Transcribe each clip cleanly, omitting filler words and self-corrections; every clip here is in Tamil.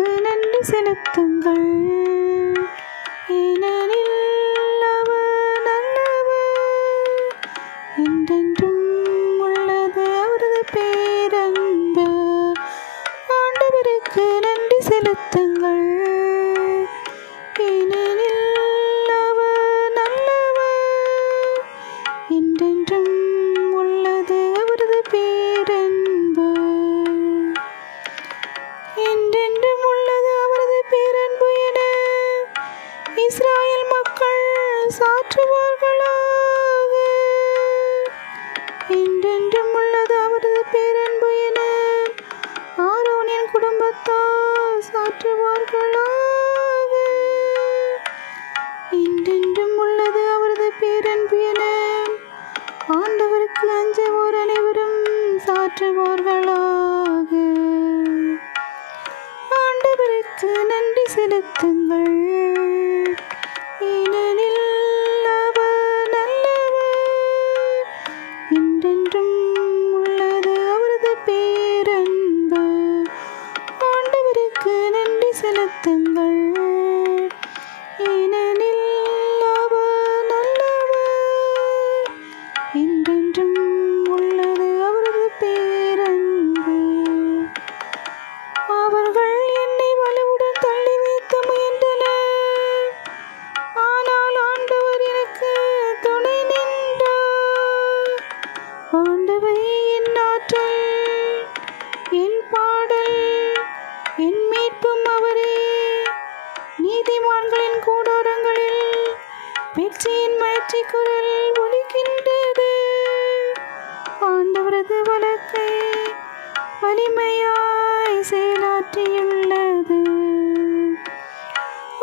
ஆண்டவருக்கு நன்றி செலுத்துங்கள். ஏனெனில் அவர் நல்லவர், என்றென்றும் உள்ளது அவரது பேரன்பு. ஆண்டவருக்கு நன்றி செலுத்துங்கள். ஏனெனில் அவர் நல்லவர், என்றென்றும் உள்ளது அவரது பேரன்பு. என்றென்றும் உள்ளது அவரது பேரன்பு என இஸ்ராயேல் மக்கள் சாற்றுவார்களாக. என்றென்றும் உள்ளது அவரது பேரன்பு என ஆரோனின் குடும்பத்தார் சாற்றுவார்களாக. என்றென்றும் உள்ளது அவரது பேரன்பு என ஆண்டவருக்கு அஞ்சுவோர் அனைவரும் சாற்றுவார்களாக. ஆண்டவருக்கு நன்றி செலுத்துங்கள். ஏனெனில் அவர் நல்லவர், என்றென்றும் உள்ளது அவரது பேரன்பு. ஆண்டவருக்கு நன்றி செலுத்துங்கள். ஏனெனில் அவர் நல்லவர், என்றென்றும் உள்ளது அவரது பேரன்பு. அவர்கள் என்னை வலுவுடன் தள்ளி வைக்க முயன்றனர், ஆனால் ஆண்டவர் எனக்கு துணை நின்றார். ஆண்டவரே என் ஆற்றல், என் பாடல், என் மீட்பும் அவரே. நீதிமான்களின் கூடாரங்களில் வெற்றியின் மகிழ்ச்சி குரல் ஒலிக்கின்றது. ஆண்டவரது வழக்கை வலிமையாய் செயலாற்றியுள்ளது.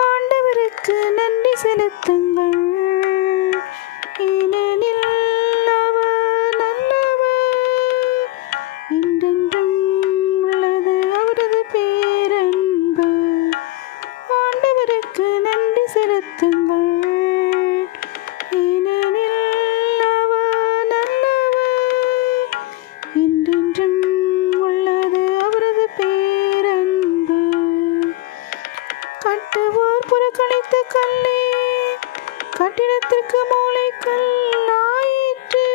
ஆண்டவருக்கு நன்றி செலுத்துங்கள். ஏனெனில் அவர் நல்லவர், என்றென்றும் உள்ளது அவரது பேரன்பு. ஆண்டவருக்கு நன்றி செலுத்துங்கள். ஏனெனில் அவர் நல்லவர், என்றென்றும் உள்ளது அவரது பேரன்பு. கட்டுவோர் புறக்கணித்த கல்லே கட்டிடத்திற்கு மூலைக்கல் ஆயிற்று.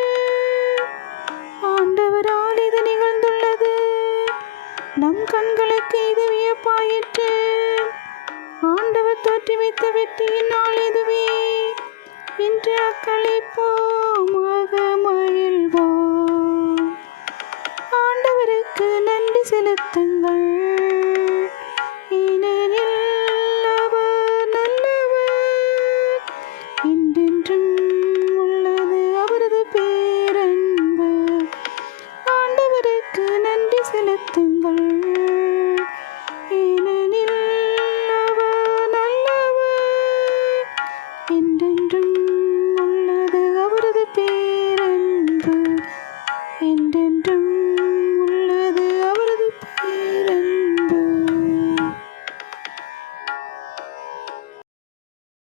ஆண்டவரால் இது நிகழ்ந்துள்ளது, நம் கண்களுக்கு இது வியப்பாயிற்று. ஆண்டவர் தோற்றுவித்த வெற்றியின் நாள் இதுவே, இன்று அக்களிப்போம் மகிழ்வோம். ஆண்டவருக்கு நன்றி செலுத்துங்கள்.